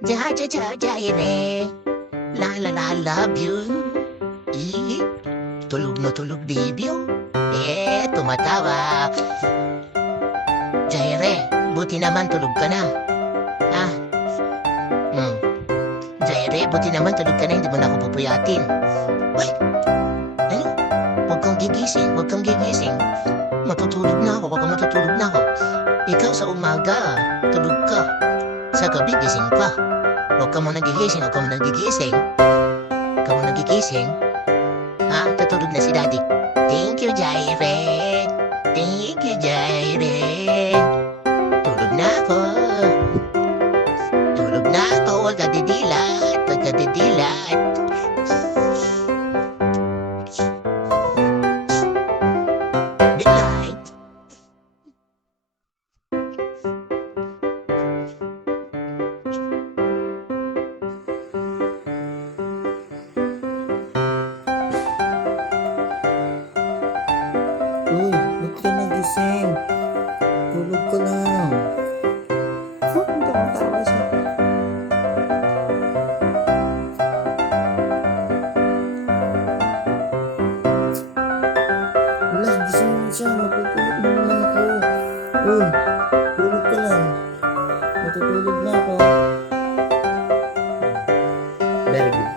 Ja, ja, ja, Jaire. La, la, la, love you. Eh, tulog na tulog, baby. oh. Eh, tumatawa. Jaire, buti naman tulog ka na. Ha? Hmm. Jaire, buti naman tulog ka na, hindi mo na ako pupuyatin. Uy! Ano? Huwag kang gigising, huwag kang gigising. Matutulog na ako, baka matutulog na ako. Ikaw sa umaga, tulog ka. Sa gabi, gising ka. Huwag ka mo nagigising, huwag ka mo nagigising. Huwag ka mo nagigising. Ha? Tutulog na si Daddy. Uy, ba't ka nagising? Tulog ka lang. Oh, hindi mo tawa siya? Wala, gising mo siya. Matutulog na naman ako. Na ako. Very good.